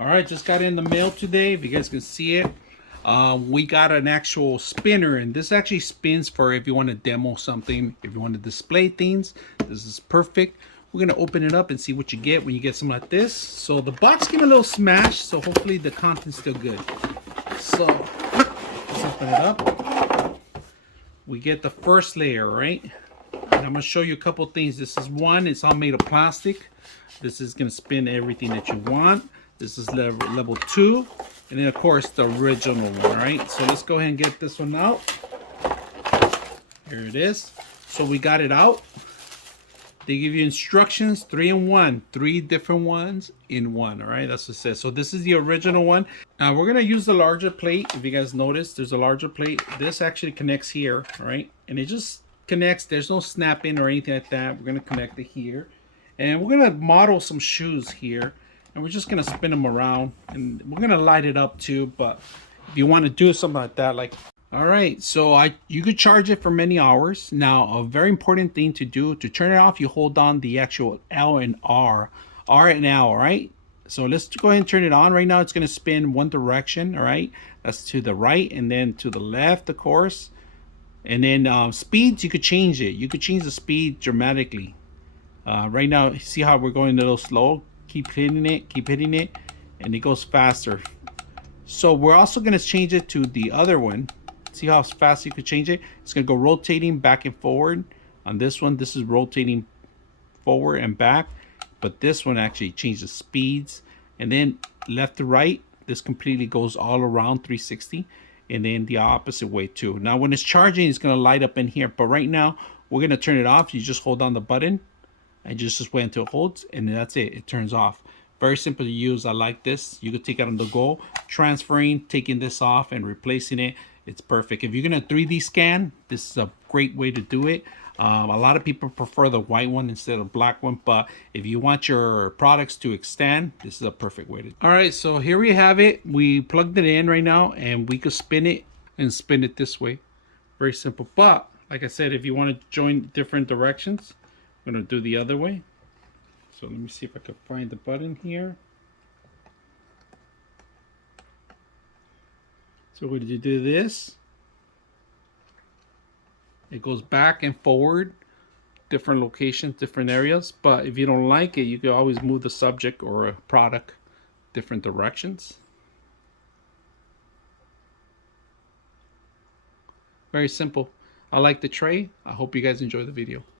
All right, just got in the mail today. If you guys can see it, we got an actual spinner, and this actually spins for if you want to demo something, if you want to display things. This is perfect. We're gonna open it up and see what you get when you get something like this. So the box came a little smashed, so hopefully the content's still good. So let's open it up. We get the first layer, right? And I'm gonna show you a couple things. This is one, it's all made of plastic. This is gonna spin everything that you want. This is level 2. And then of course the original one, right? So let's go ahead and get this one out. Here it is. So we got it out. They give you instructions, 3 in 1, 3 different ones in one. All right, that's what it says. So this is the original one. Now we're gonna use the larger plate. If you guys notice, there's a larger plate. This actually connects here, all right? And it just connects. There's no snapping or anything like that. We're gonna connect it here, and we're gonna model some shoes here, and we're just gonna spin them around, and we're gonna light it up too. But if you want to do something like that, like, all right, so you could charge it for many hours. Now, a very important thing to do to turn it off, you hold on the actual L and R and L, right? So let's go ahead and turn it on. Right now, it's going to spin one direction, all right? That's to the right, and then to the left, of course. And then speeds, you could change it. You could change the speed dramatically. Right now, see how we're going a little slow? Keep hitting it, and it goes faster. So we're also going to change it to the other one. See how fast you could change it? It's going to go rotating back and forward. On this one, this is rotating forward and back. But this one actually changes speeds. And then left to right, this completely goes all around 360. And then the opposite way too. Now when it's charging, it's going to light up in here. But right now, we're going to turn it off. You just hold on the button. And just wait until it holds. And that's it. It turns off. Very simple to use. I like this. You could take it on the go. Transferring, taking this off and replacing it. It's perfect. If you're going to 3D scan, this is a great way to do it. A lot of people prefer the white one instead of black one, but if you want your products to extend, this is a perfect way to. All right, so here we have it. We plugged it in right now, and we could spin it and spin it this way. Very simple. But like I said, if you want to join different directions, I'm going to do the other way. So let me see if I can find the button here. So when you do this, it goes back and forward, different locations, different areas. But if you don't like it, you can always move the subject or a product different directions. Very simple. I like the tray. I hope you guys enjoy the video.